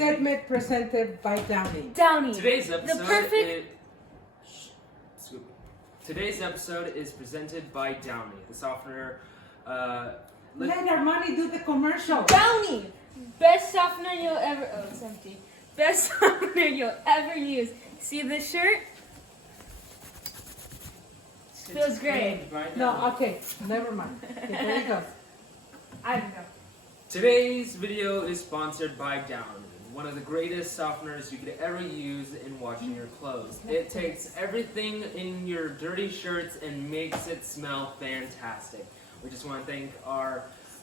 segment presented by Downey. Downey. Today's episode The perfect. Today's episode is presented by Downey, the softener. Let Armani do the commercial. Downey. Best softener you'll ever. Oh, it's empty. Best softener you'll ever use. See this shirt? Feels great. Right No, now. okay, never mind. Okay, there you go. I don't know. Today's video is sponsored by Downey, one of the greatest softeners you could ever use in washing your clothes. It takes everything in your dirty shirts and makes it smell fantastic. We just want to thank our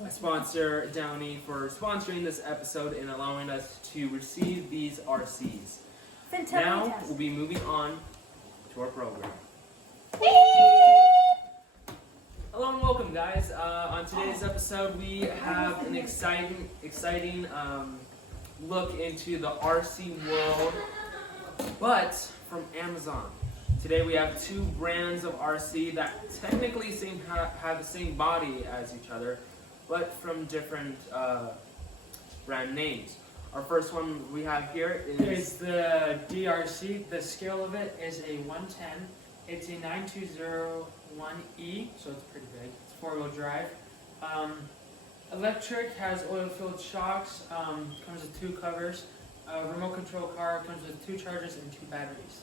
sponsor, Downey, for sponsoring this episode and allowing us to receive these RCs. Now, we'll be moving on to our program. Hello and welcome, guys. On today's episode, we have an exciting look into the RC world, but from Amazon. Today we have two brands of RC that technically have the same body as each other, but from different brand names. Our first one we have here Is the DRC. The scale of it is a 110. It's a 9201E, so it's pretty big. It's four-wheel drive. Electric, has oil-filled shocks, comes with two covers. Remote control car, comes with two chargers and two batteries.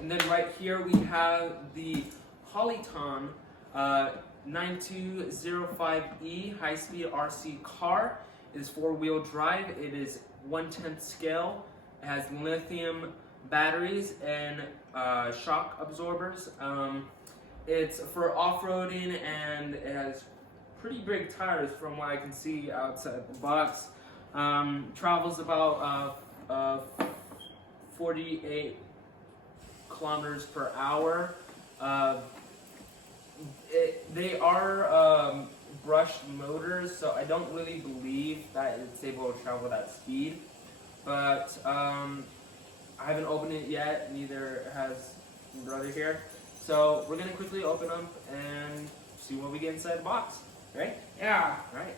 And then right here we have the Holyton 9205E high-speed RC car. It is four-wheel drive. It is 1/10 scale. It has lithium batteries and shock absorbers. It's for off-roading and it has pretty big tires from what I can see outside the box. Travels about 48 kilometers per hour. They are brushed motors, so I don't really believe that it's able to travel that speed. But I haven't opened it yet, neither has my brother here. So we're gonna quickly open them and see what we get inside the box. Right? Yeah. Right.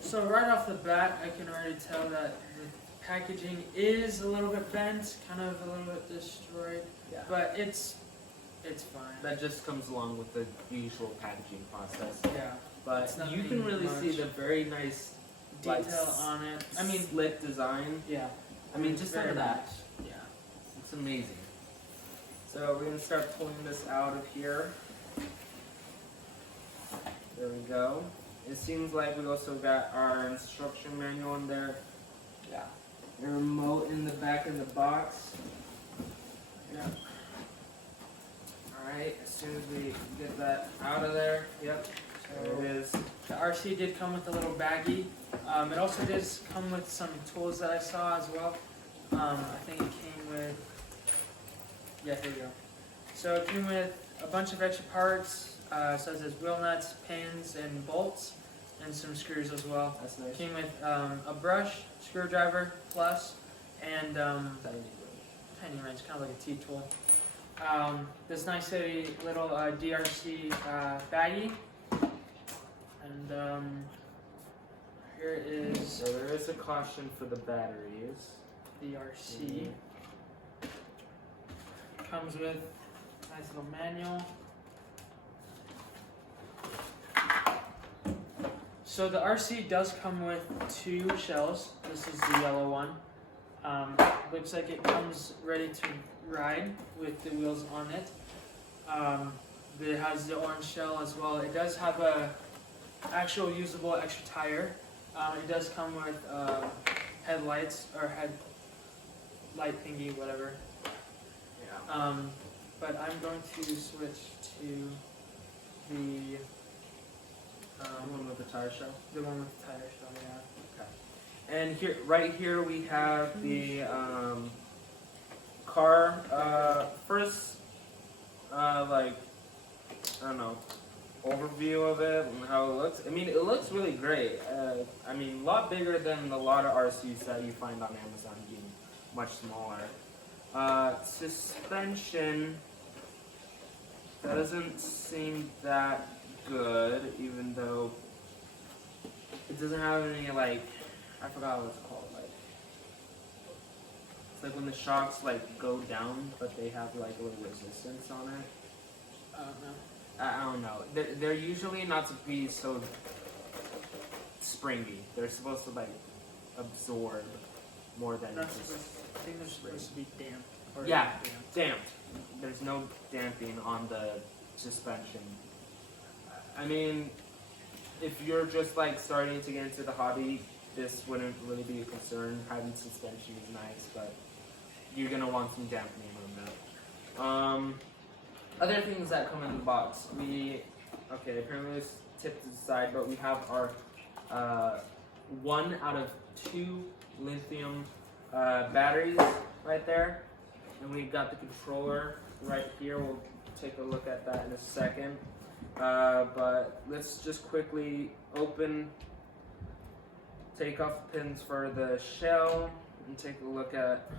So right off the bat, I can already tell that the packaging is a little bit bent, kind of a little bit destroyed, Yeah. but it's fine. That just comes along with the usual packaging process. Yeah. But It's you can nothing really see much the very nice Detail on it. I mean, slit design. yeah. I mean, just look very at that. nice. Yeah. It's amazing. So we're gonna start pulling this out of here. There we go. It seems like we also got our instruction manual in there. Yeah. The remote in the back of the box. Yeah. Alright, as soon as we get that out of there, yep, there it is. The RC did come with a little baggie. It also does come with some tools that I saw as well. I think it came with, yeah, here we go. So it came with a bunch of extra parts, such as wheel nuts, pins, and bolts, and some screws as well. That's It nice. came with a brush, screwdriver, plus, and tiny wrench, kind of like a T-tool. This nice little DRC baggie. And here is So there is a caution for the batteries. the RC. Comes with a nice little manual. So the RC does come with two shells. This is the yellow one. Looks like it comes ready to ride with the wheels on it. It has the orange shell as well. It does have a actual usable extra tire. It does come with headlights or headlight thingy, whatever. Yeah. But I'm going to switch to the One with the tire shell. the one with the tire shell. Yeah. And here, right here, we have the car. First, like, I don't know, overview of it and how it looks. I mean, it looks really great. I mean, a lot bigger than a lot of RCs that you find on Amazon, being much smaller. Suspension doesn't seem that good, even though doesn't have any like, I forgot what it's called. Like, it's like when the shocks like go down, but they have like a little resistance on it. I don't know. I don't know. They're usually not to be so springy. They're supposed to like absorb more than I just. think they're supposed to be damp. Or Yeah, damped. There's no damping on the suspension. I mean, if you're just like starting to get into the hobby, this wouldn't really be a concern. Having suspension is nice, but you're gonna want some dampening on that. Other things that come in the box. Apparently it's tipped to the side, but we have our 1 out of 2 lithium batteries right there. And we've got the controller right here. We'll take a look at that in a second. But let's just quickly take off the pins for the shell and take a look at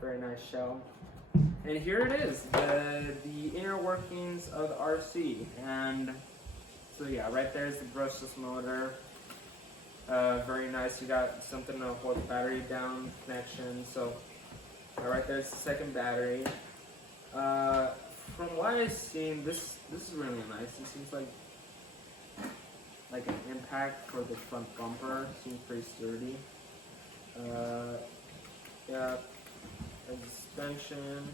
very nice shell. And here it is, the inner workings of the RC. And so yeah, right there is the brushless motor. Very nice. You got something to hold the battery down connection. So right there's the second battery. From what I've seen, this is really nice. It seems like an impact for the front bumper. Seems pretty sturdy. Yeah, a suspension.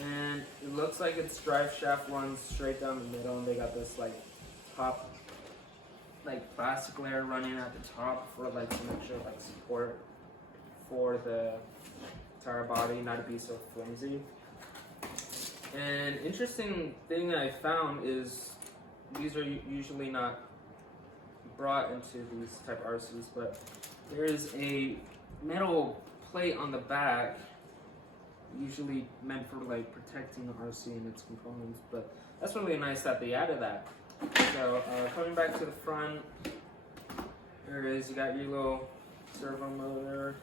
And it looks like its drive shaft runs straight down the middle, and they got this like top, like plastic layer running at the top for like some extra like support for the entire body, not to be so flimsy. And interesting thing that I found is these are usually not brought into these type of RCs, but there is a metal plate on the back, usually meant for like protecting the RC and its components, but that's really nice that they added that. So coming back to the front, there it is. You got your little servo motor,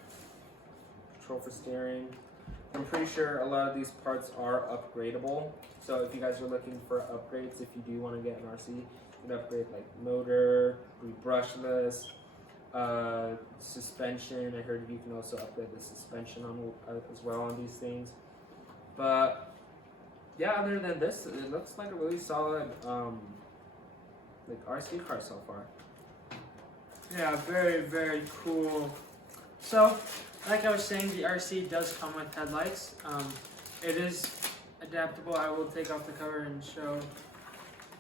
control for steering. I'm pretty sure a lot of these parts are upgradable. So if you guys are looking for upgrades, if you do want to get an RC, you can upgrade like motor, be brushless, suspension. I heard you can also upgrade the suspension on as well on these things. But yeah, other than this, it looks like a really solid like RC car so far. Yeah, very, very cool. So, like I was saying, the RC does come with headlights. It is adaptable. I will take off the cover and show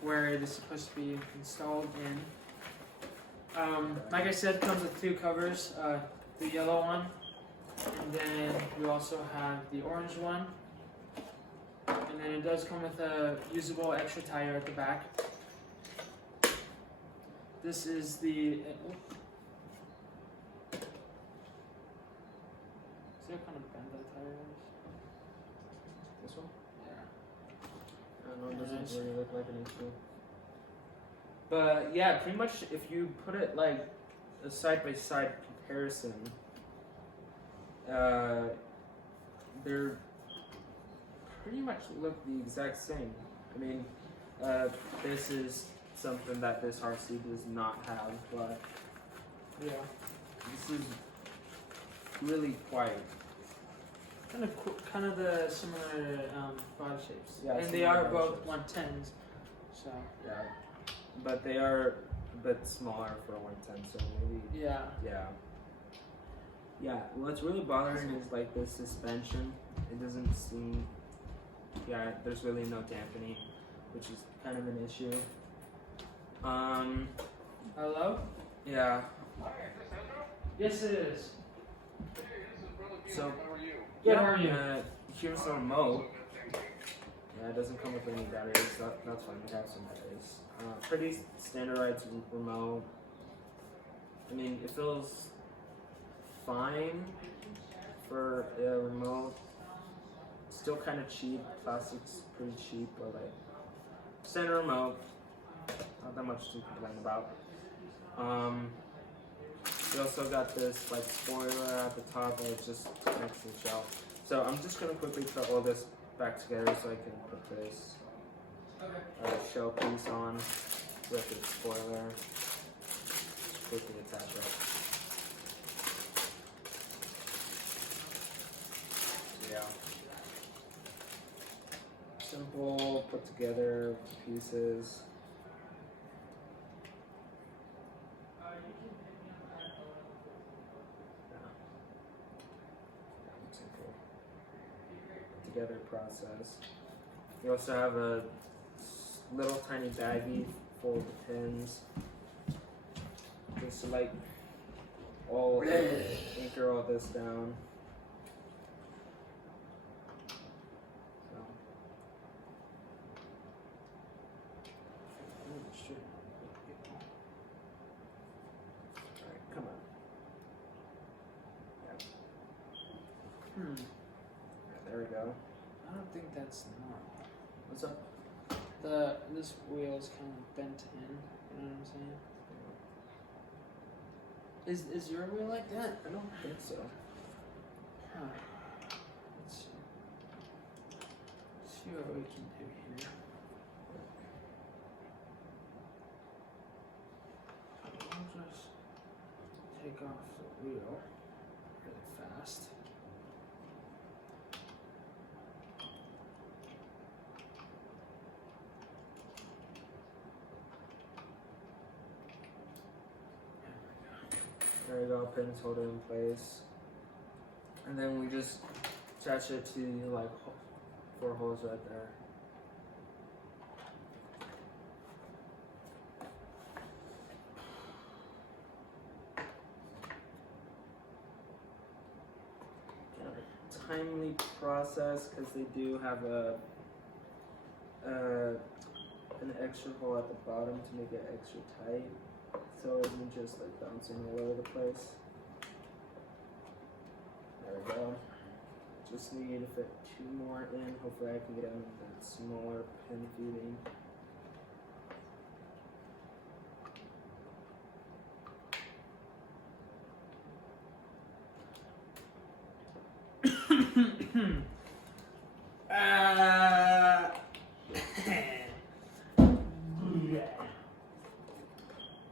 where it is supposed to be installed in. Like I said, it comes with 2 covers, the yellow one, and then you also have the orange one. And then it does come with a usable extra tire at the back. This is the... See how kind of bent that tire is? This one? Yeah. I don't know, it doesn't really look like an issue. But yeah, pretty much if you put it like a side-by-side comparison, they're pretty much look the exact same. I mean, this is something that this RC does not have, but Yeah. this is really quite. Kind of cool, kind of the similar body shapes. Yeah, and they similar are body both shapes. 110s. So, Yeah, but they are a bit smaller for a 110, so maybe. yeah. Yeah, what's really bothering is like the suspension. It doesn't seem, there's really no dampening, which is kind of an issue. Hello? Yeah, Yes, it is. so, Good, how are you? Here's the remote. Yeah, it doesn't come with any batteries, so that's fine, we have some batteries. Pretty standardized remote. I mean, it feels fine for a remote. Still kind of cheap. Plastic's pretty cheap, but like standard remote, not that much to complain about. We also got this like spoiler at the top, and it's just next to the shelf. So I'm just gonna quickly put all this back together so I can put this shell piece on. record spoiler. Quickly attach it. So yeah. Simple, put together pieces. Simple. Put together process. You also have a little tiny baggie full of pins. Just to like all anchor all this down. So. Alright, come on. Yeah. Hmm. Alright, there we go. I don't think that's normal. What's up? This wheel is kind of bent in. You know what I'm saying? Is your wheel like that? I don't think so. Huh. Let's see. Let's see what we can do here. I'll just take off the wheel really fast. There we go, pins hold it in place. And then we just attach it to like 4 holes right there. Timely process because they do have an extra hole at the bottom to make it extra tight. So it isn't just like bouncing all over the place. There we go. Just need to fit 2 more in. Hopefully I can get them in that smaller pin feeding.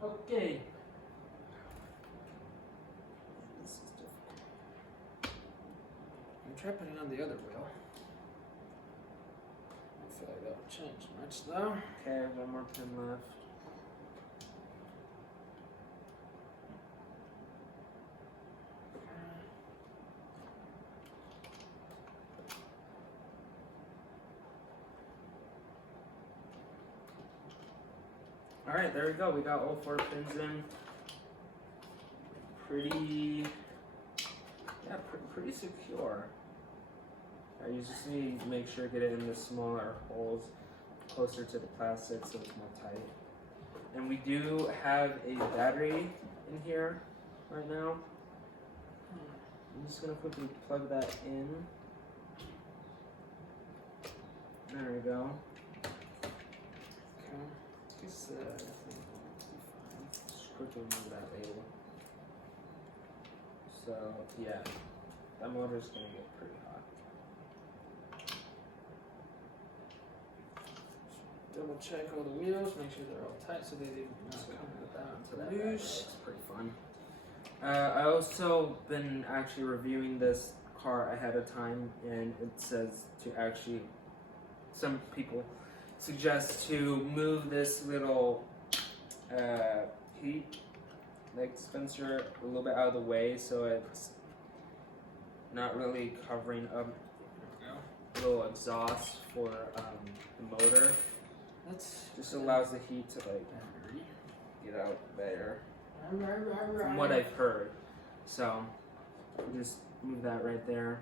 Okay. This is difficult. Try putting on the other wheel. I feel like that would change much though. Okay, 1 more pin left. Alright, there we go. We got all 4 pins in. Pretty secure. You just need to make sure to get it in the smaller holes closer to the plastic so it's more tight. And we do have a battery in here right now. I'm just gonna quickly plug that in. There we go. Okay. Guess I think Just quickly remove that label. So yeah, that motor's gonna get pretty hot. double check all the wheels, make sure they're all tight so they didn't come without loose. It's pretty fun. I also been actually reviewing this car ahead of time, and it says to actually, some people suggest to move this little heat like dispenser a little bit out of the way so it's not really covering up the little exhaust for the motor. That's Just allows the heat to like get out better. From what I've heard. So just move that right there.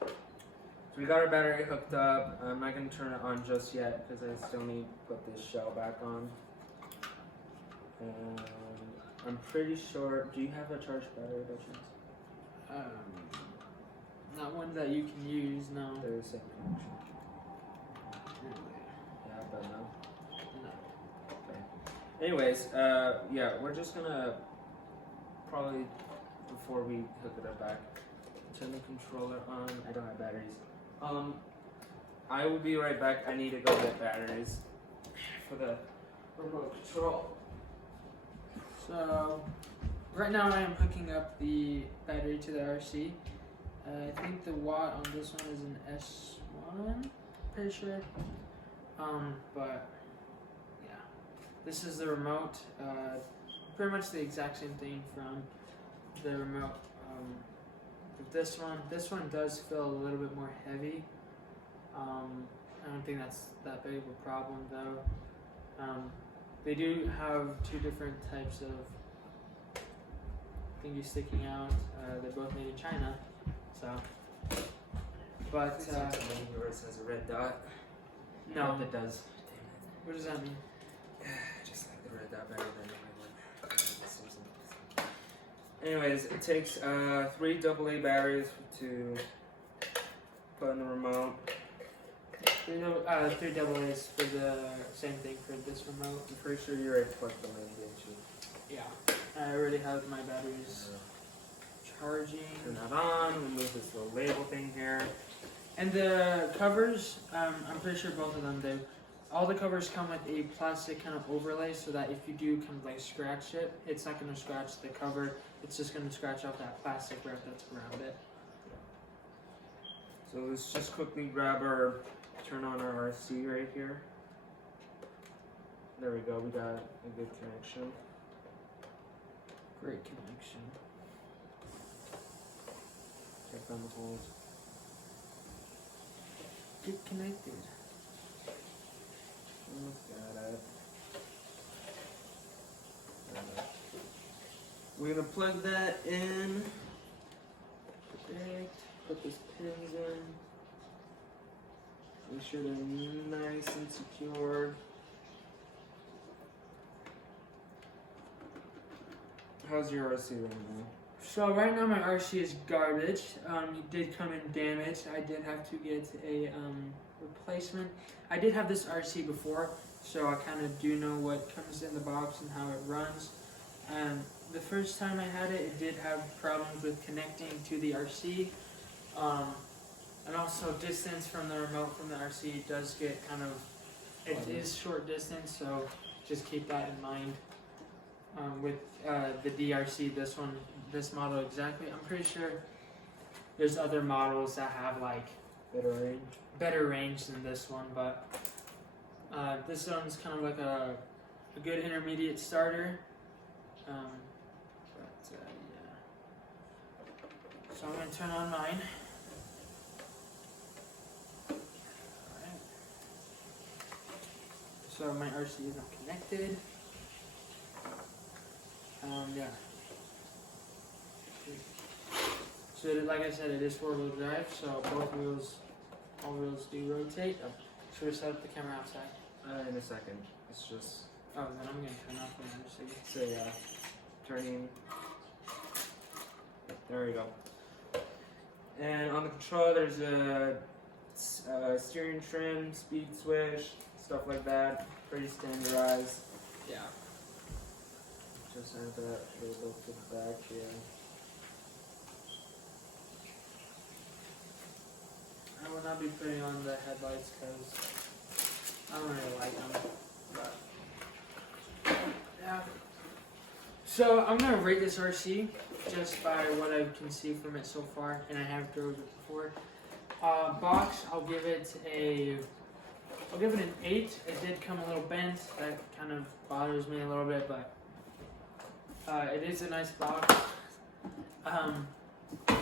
So we got our battery hooked up. I'm not going to turn it on just yet because I still need to put this shell back on. And I'm pretty sure, do you have a charged battery by chance? Not one that you can use, no. There's a connection. Yeah, but no. No. Okay. Anyways, yeah, we're just gonna probably, before we hook it up back, turn the controller on. I don't have batteries. I will be right back. I need to go get batteries for the remote control. So right now I am hooking up the battery to the RC. I think the watt on this one is an S1, pretty sure. But yeah, this is the remote. Pretty much the exact same thing from the remote. But this one does feel a little bit more heavy. I don't think that's that big of a problem though. They do have two different types of thingies sticking out. They're both made in China, so. But It's not something where it says a red dot. no, It does. what does that mean? Just like the red dot better than the regular. Anyways, it takes 3 AA batteries to put in the remote. Three double A's for the same thing for this remote. I'm pretty sure you already plugged them in, didn't you? Yeah, I already have my batteries charging. Turn that on, remove this little label thing here. And the covers, I'm pretty sure both of them do. All the covers come with a plastic kind of overlay so that if you do kind of like scratch it, it's not going to scratch the cover. It's just going to scratch off that plastic wrap that's around it. So let's just quickly turn on our RC right here. There we go, we got a good connection. Great connection. Check on the holes. Get connected. Got it. We're gonna plug that in. Perfect. Put these pins in. Make sure they're nice and secure. How's your RC right now? So right now my RC is garbage. It did come in damaged. I did have to get a replacement. I did have this RC before, so I kind of do know what comes in the box and how it runs. The first time I had it, it did have problems with connecting to the RC. And also distance from the remote from the RC does get kind of, it is short distance, so just keep that in mind. With the DRC, this model exactly, I'm pretty sure there's other models that have like better range than this one, but this one's kind of like a good intermediate starter. Yeah. So I'm going to turn on mine. Alright. So my RC is not connected. Yeah. So like I said, it is 4-wheel drive, so all wheels do rotate. Should we set up the camera outside? In a second. It's just. Oh, then I'm going to turn off the RC. So yeah, turning. There we go. And on the controller, there's a steering trim, speed switch, stuff like that. Pretty standardized. Yeah. Just add that label to the back here. I will not be putting on the headlights because I don't really like them. But yeah. So I'm gonna rate this RC just by what I can see from it so far, and I have drove it before. Box, I'll give it an 8. It did come a little bent. That kind of bothers me a little bit, but it is a nice box.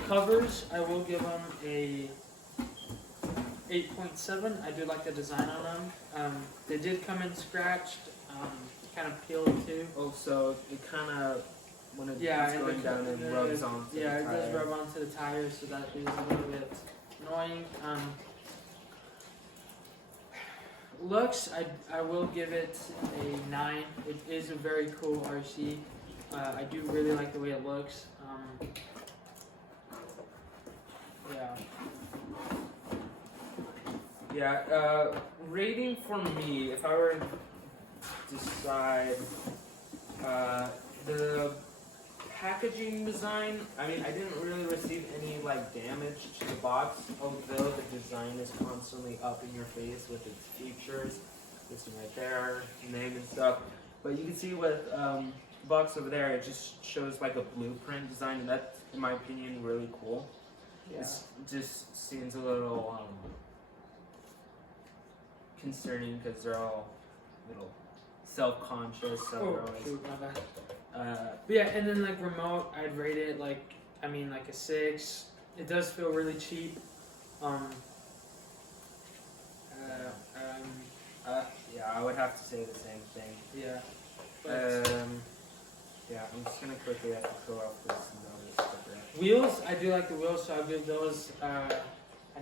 Covers, I will give them a 8.7. I do like the design on them. They did come in scratched, kind of peeled too. Oh, so it kind of, when it's Yeah, going down, it rubs onto the it tire. does rub onto the tires, so that is a little bit annoying. Looks, I will give it a 9. It is a very cool RC. I do really like the way it looks. Yeah. Yeah, rating for me, if I were to decide, the packaging design, I mean, I didn't really receive any, like, damage to the box, although the design is constantly up in your face with its features. this one right there, name and stuff. But you can see with the box over there, it just shows like a blueprint design, and that's, in my opinion, really cool. Yeah. It just seems a little concerning because they're all a little self-conscious, so they're always. Shoot, my bad. But yeah, and then like remote, I'd rate it like a 6. It does feel really cheap. Yeah, I would have to say the same thing. Yeah. But Yeah, I'm just gonna quickly have to go off this notice. wheels, I do like the wheels, so I'll give those a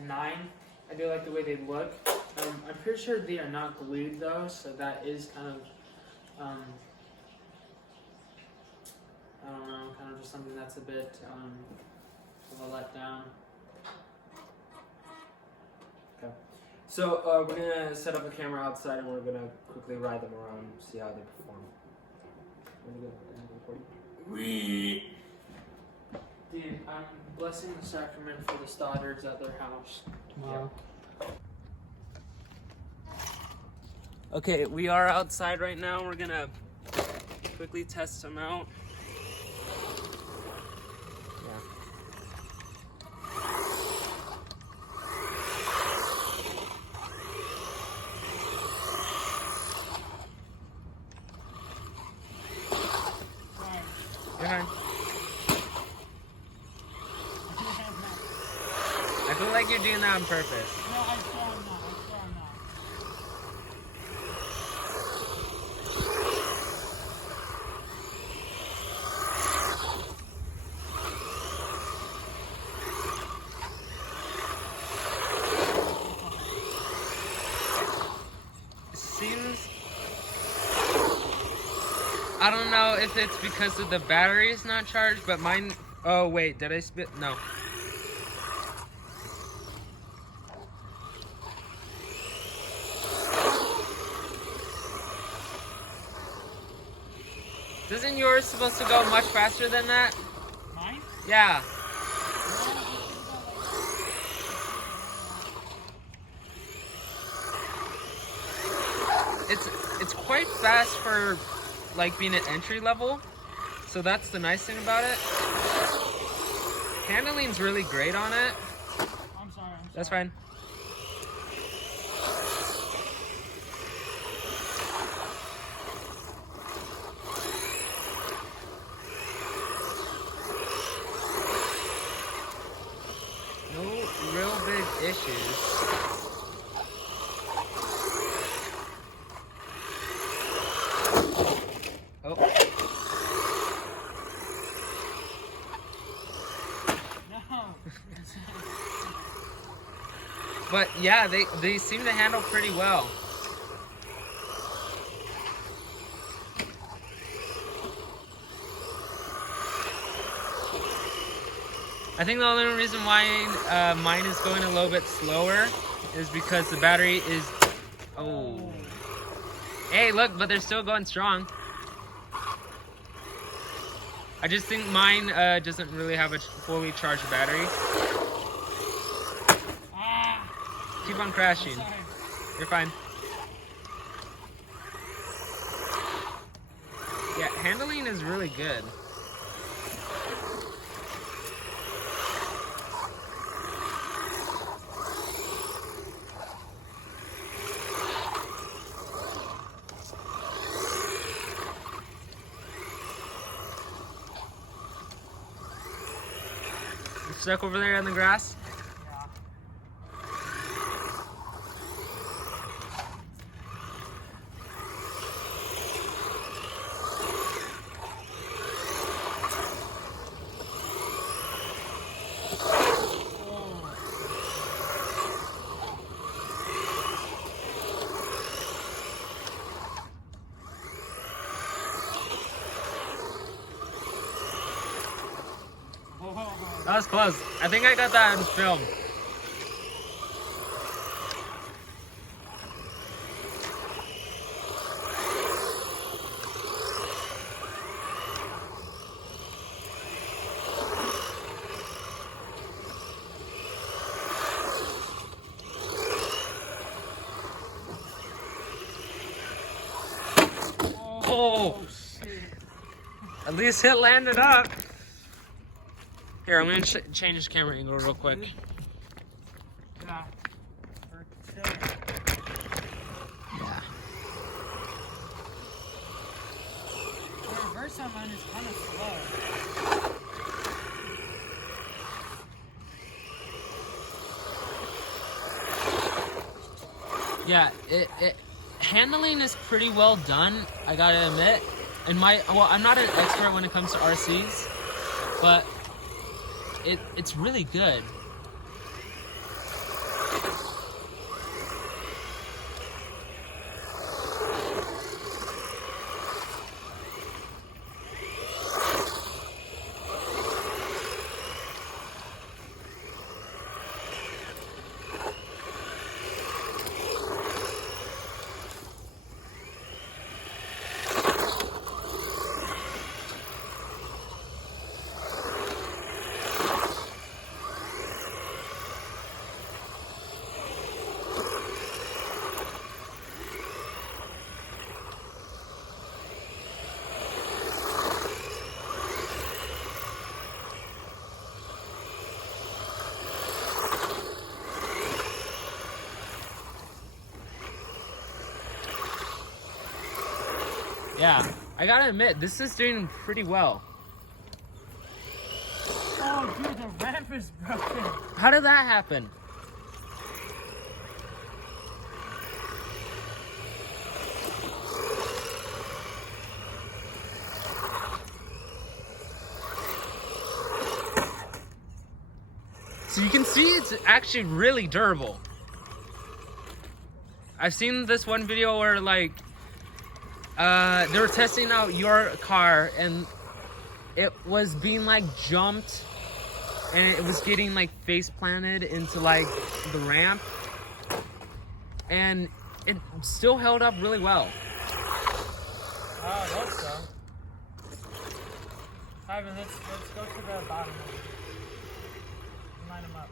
9. I do like the way they look. I'm pretty sure they are not glued though, so that is kind of I don't know, kind of just something that's a bit of a letdown. So we're gonna set up a camera outside and we're gonna quickly ride them around, see how they perform. Dude, I'm blessing the sacrament for the Stoddards at their house tomorrow. Okay, we are outside right now. We're gonna quickly test them out. You're fine. I feel like you're doing that on purpose. No, I swear I'm not. Seems, I don't know if it's because of the battery is not charged, but mine, oh wait, did I spit? No. Isn't yours supposed to go much faster than that? Mine? Yeah. It's quite fast for like being at entry level, so that's the nice thing about it. Handling's really great on it. I'm sorry. That's fine. No real big issues. Oh. No. But yeah, they seem to handle pretty well. I think the only reason why mine is going a little bit slower is because the battery is... Oh. Hey, look, but they're still going strong. I just think mine doesn't really have a fully charged battery. Keep on crashing. You're fine. Yeah, handling is really good. You stuck over there in the grass? That was close. I think I got that on film. Oh, at least it landed up. Here, I'm gonna change the camera angle real quick. Yeah. We're chilling. Yeah. The reverse on mine is kind of slow. Yeah, it handling is pretty well done, I gotta admit. And I'm not an expert when it comes to RCs, but it's really good. Yeah, I gotta admit, this is doing pretty well. Oh, dude, the ramp is broken. How did that happen? So you can see it's actually really durable. I've seen this one video where like they were testing out your car and it was being like jumped and it was getting like face planted into like the ramp and it still held up really well. Oh, I hope so. Ivan, let's go to the bottom. Line them up.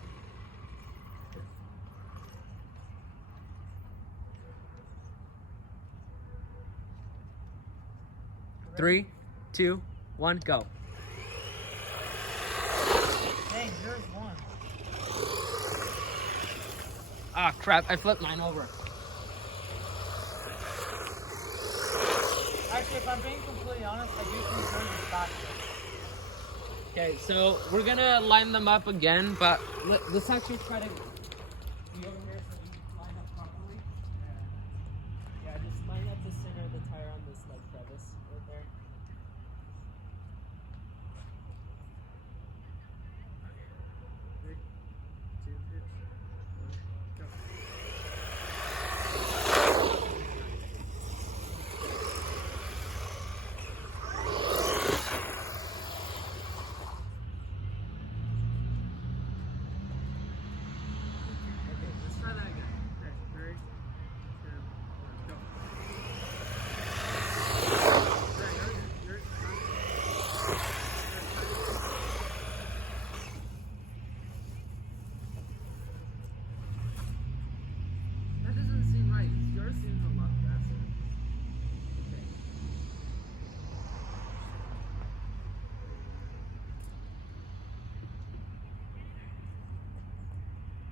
Three, 2, 1, go. Dang, yours won. Ah, crap, I flipped mine over. Actually, if I'm being completely honest, I do think yours is faster. Okay, so we're gonna line them up again, but let's actually try to be over here so we can line up properly. Yeah, just line up the center of the tire on this like crevice right there. Okay. 3, 2, 1, go. Let's try that again. Okay, 3, 2, 1, go. That doesn't seem right. Yours seems a lot faster. Okay.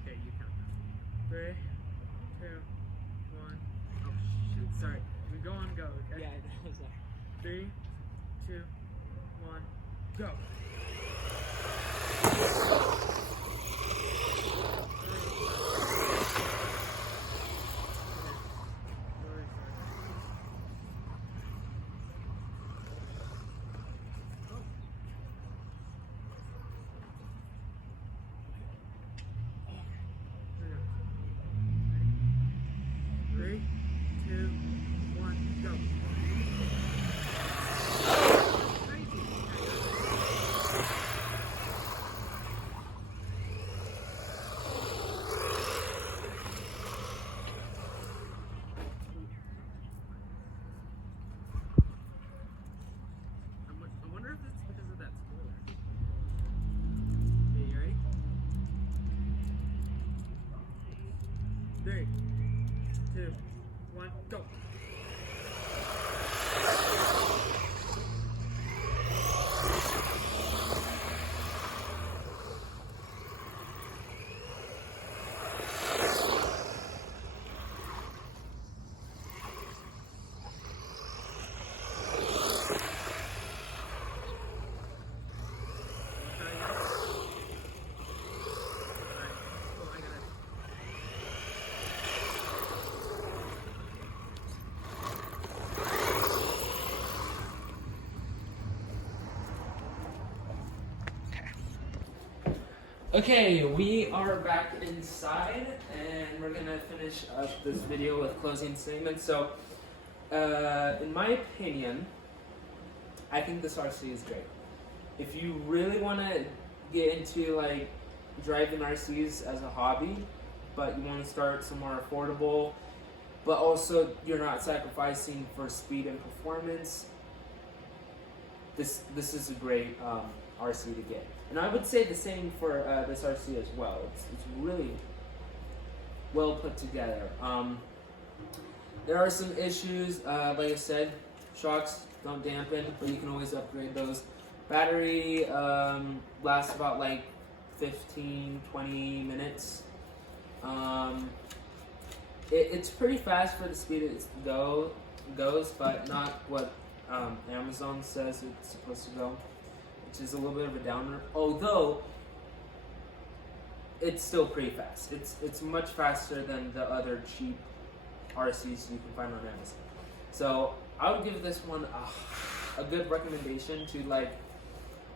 Okay, you count down. 3, 2, 1. Oh shoot, sorry. We go on go, okay? Yeah, I know, sorry. 3, 2, 1, go. Three, 2, 1, go. Crazy. Okay, we are back inside, and we're gonna finish up this video with closing statements. So, in my opinion, I think this RC is great. If you really want to get into like driving RCs as a hobby, but you want to start somewhere affordable, but also you're not sacrificing for speed and performance, this is a great RC to get. And I would say the same for this RC as well. It's really well put together. There are some issues, like I said, shocks don't dampen, but you can always upgrade those. Battery lasts about like 15-20 minutes. It's pretty fast for the speed it goes, but not what Amazon says it's supposed to go, which is a little bit of a downer. Although it's still pretty fast. It's much faster than the other cheap RCs you can find on Amazon. So I would give this one a good recommendation to like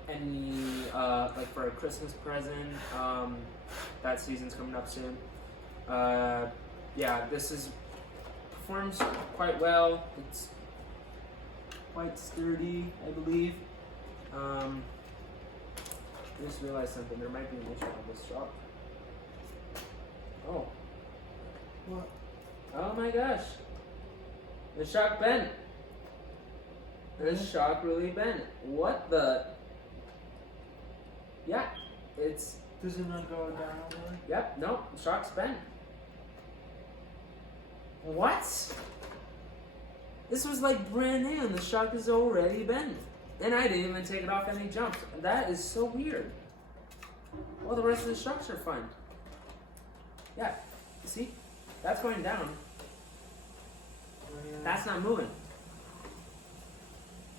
any like for a Christmas present. That season's coming up soon. Yeah, this performs quite well. It's quite sturdy, I believe. I just realized something. There might be an issue on this shock. Oh. What? Oh my gosh. The shock bent. This shock really bent. What the? Yeah, it's. Does it not go down over? Yep, no, the shock's bent. What? This was like brand new and the shock is already bent. And I didn't even take it off any jumps. That is so weird. Well, the rest of the shocks are fine. Yeah, see? That's going down. That's not moving.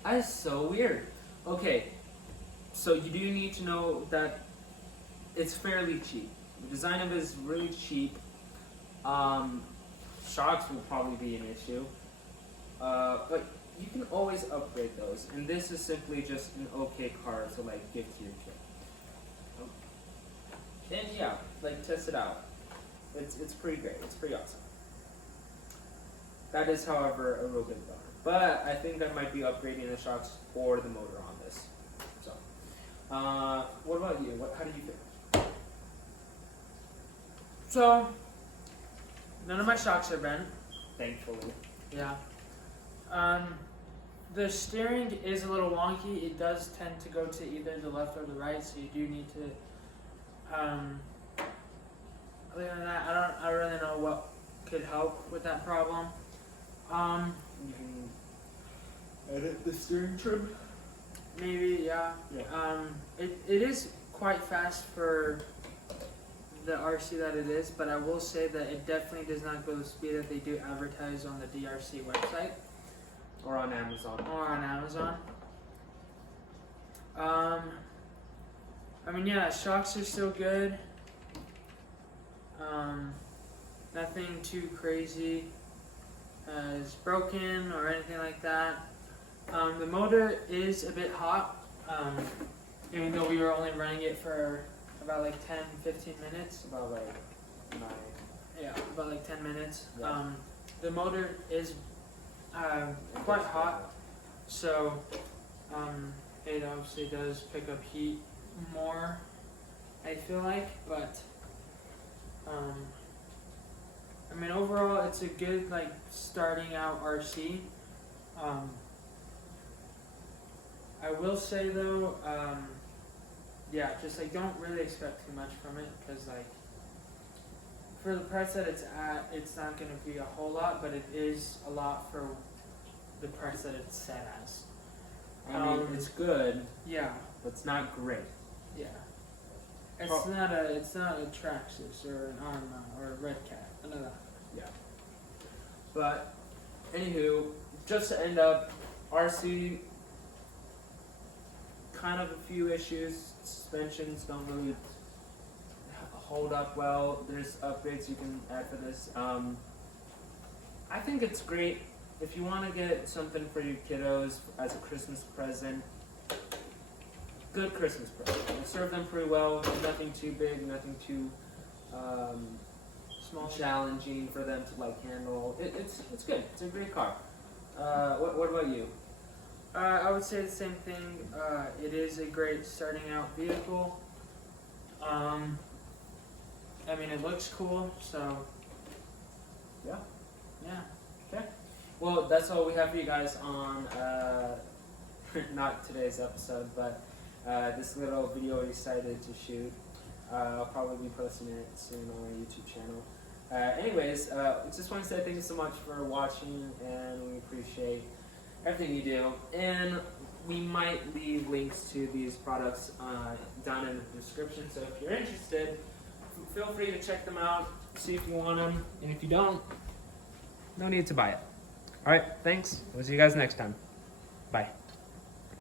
That is so weird. Okay, so you do need to know that it's fairly cheap. The design of it is really cheap. Shocks will probably be an issue. But you can always upgrade those. And this is simply just an okay car to like give to your kid. And yeah, like test it out. It's pretty great. It's pretty awesome. That is, however, a little bit lower. But I think I might be upgrading the shocks or the motor on this. So, what about you? How do you think? So, none of my shocks are bent. Thankfully. Yeah. The steering is a little wonky. It does tend to go to either the left or the right, so you do need to. Other than that, I don't really know what could help with that problem. You can edit the steering trim. Maybe, yeah. It is quite fast for the RC that it is, but I will say that it definitely does not go the speed that they do advertise on the DRC website. Or on Amazon. I mean, yeah, shocks are still good. Nothing too crazy is broken or anything like that. The motor is a bit hot, even though we were only running it for about like 10-15 minutes. About like 9. Yeah, about like 10 minutes. Yeah. The motor is quite hot, so it obviously does pick up heat more, I feel like, but I mean, overall it's a good like starting out RC. I will say though, yeah, just like don't really expect too much from it, because like for the price that it's at, it's not going to be a whole lot, but it is a lot for the price that it's set as. I mean, it's good, Yeah, but it's not great. yeah. It's not a Traxxas or an Arma or a Red Cat. None of that. Yeah. But, anywho, just to end up, RC, kind of a few issues. Suspensions don't really hold up well. There's upgrades you can add for this. I think it's great if you want to get something for your kiddos as a Christmas present. good Christmas present. It'll serve them pretty well. Nothing too big, nothing too Small. challenging for them to like handle. It's good. It's a great car. What about you? I would say the same thing. It is a great starting out vehicle. I mean, it looks cool, so Yeah. yeah. Well, that's all we have for you guys on not today's episode, but this little video we decided to shoot. I'll probably be posting it soon on our YouTube channel. Anyways, just want to say thank you so much for watching, and we appreciate everything you do. And we might leave links to these products down in the description, so if you're interested, feel free to check them out, see if you want them, and if you don't, no need to buy it. Alright, thanks. We'll see you guys next time. Bye.